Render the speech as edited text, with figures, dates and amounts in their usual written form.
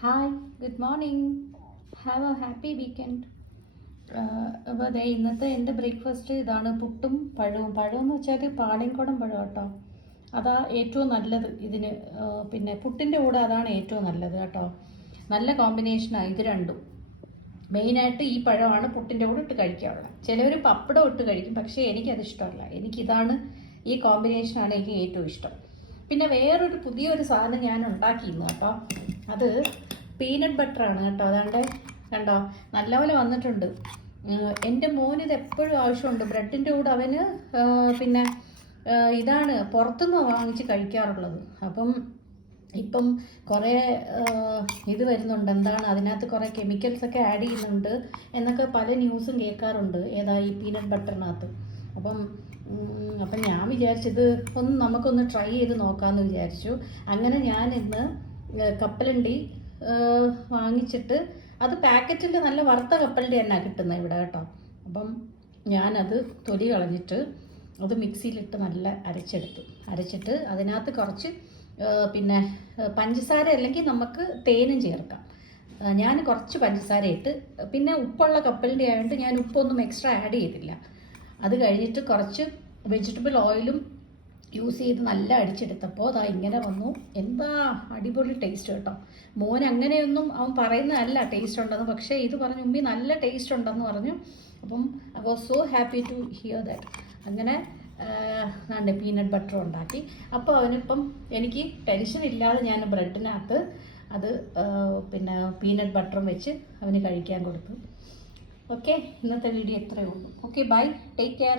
Hi, good morning. Have A happy weekend. അപ്പോൾ അതെ ഇന്നത്തെ എൻ്റെ ബ്രേക്ക്ഫാസ്റ്റ് ഇതാണ്, പുട്ടും പഴവും. പഴമെന്ന് വെച്ചാൽ പാളയംകുടം പഴം കേട്ടോ. അതാ ഏറ്റവും നല്ലത് ഇതിന്. പിന്നെ പുട്ടിൻ്റെ കൂടെ അതാണ് ഏറ്റവും നല്ലത് കേട്ടോ. നല്ല കോമ്പിനേഷനാണ് ഇത് രണ്ടും. മെയിനായിട്ട് ഈ പഴമാണ് പുട്ടിൻ്റെ കൂടെ ഇട്ട് കഴിക്കാറുള്ളത്. ചിലവർ പപ്പടം ഇട്ട് കഴിക്കും, പക്ഷേ എനിക്കത് ഇഷ്ടമല്ല. എനിക്കിതാണ്, ഈ കോമ്പിനേഷനാണ് എനിക്ക് ഏറ്റവും ഇഷ്ടം. പിന്നെ വേറൊരു പുതിയൊരു സാധനം ഞാൻ ഉണ്ടാക്കിയിരുന്നു കേട്ടോ. അത് പീനട്ട് ബട്ടറാണ് കേട്ടോ. അതാണ്ട് കണ്ടോ, നല്ലപോലെ വന്നിട്ടുണ്ട്. എൻ്റെ മോന് ഇത് എപ്പോഴും ആവശ്യമുണ്ട് ബ്രെഡിൻ്റെ കൂടെ. അവന് പിന്നെ ഇതാണ് പുറത്തുനിന്ന് വാങ്ങിച്ച് കഴിക്കാറുള്ളത്. അപ്പം ഇപ്പം കുറേ ഇത് വരുന്നുണ്ട്, എന്താണ് അതിനകത്ത് കുറേ കെമിക്കൽസൊക്കെ ആഡ് ചെയ്യുന്നുണ്ട് എന്നൊക്കെ പല ന്യൂസും കേൾക്കാറുണ്ട്, ഏതാ ഈ പീനട്ട് ബട്ടറിനകത്ത്. അപ്പം അപ്പം ഞാൻ വിചാരിച്ചത് നമുക്കൊന്ന് ട്രൈ ചെയ്ത് നോക്കാമെന്ന് വിചാരിച്ചു. അങ്ങനെ ഞാൻ ഇന്ന് കപ്പലണ്ടി വാങ്ങിച്ചിട്ട്, അത് പാക്കറ്റിൽ നല്ല വറുത്ത കപ്പലണ്ടി തന്നെ കിട്ടുന്നത് ഇവിടെ കേട്ടോ. അപ്പം ഞാനത് തൊലി കളഞ്ഞിട്ട് അത് മിക്സിയിലിട്ട് നല്ല അരച്ചിട്ട് അതിനകത്ത് കുറച്ച് പിന്നെ പഞ്ചസാര അല്ലെങ്കിൽ നമുക്ക് തേനും ചേർക്കാം. ഞാൻ കുറച്ച് പഞ്ചസാര ഇട്ട്, പിന്നെ ഉപ്പുള്ള കപ്പലണ്ടി ആയതുകൊണ്ട് ഞാൻ ഉപ്പൊന്നും എക്സ്ട്രാ ആഡ് ചെയ്തില്ല. അത് കഴിഞ്ഞിട്ട് കുറച്ച് വെജിറ്റബിൾ ഓയിലും യൂസ് ചെയ്ത് നല്ല അടിച്ചെടുത്തപ്പോൾ അതാ ഇങ്ങനെ വന്നു. എന്താ അടിപൊളി ടേസ്റ്റ് കേട്ടോ. മോൻ അങ്ങനെയൊന്നും അവൻ പറയുന്നതല്ല ടേസ്റ്റ് ഉണ്ടെന്ന്, പക്ഷേ ഇത് പറഞ്ഞു ഉമ്മി നല്ല ടേസ്റ്റ് ഉണ്ടെന്ന് പറഞ്ഞു. അപ്പം I was so happy to hear that. അങ്ങനെ നല്ല പീനട്ട് ബട്ടർ ഉണ്ടാക്കി. അപ്പോൾ അവനിപ്പം എനിക്ക് ടെൻഷൻ ഇല്ലാതെ ഞാൻ ബ്രെഡിനകത്ത് അത് പിന്നെ പീനട്ട് ബട്ടറും വെച്ച് അവന് കഴിക്കാൻ കൊടുത്തു. ഓക്കെ, ഇന്നത്തെ വീഡിയോ എത്രയേ ഉള്ളൂ. Okay, bye, take care.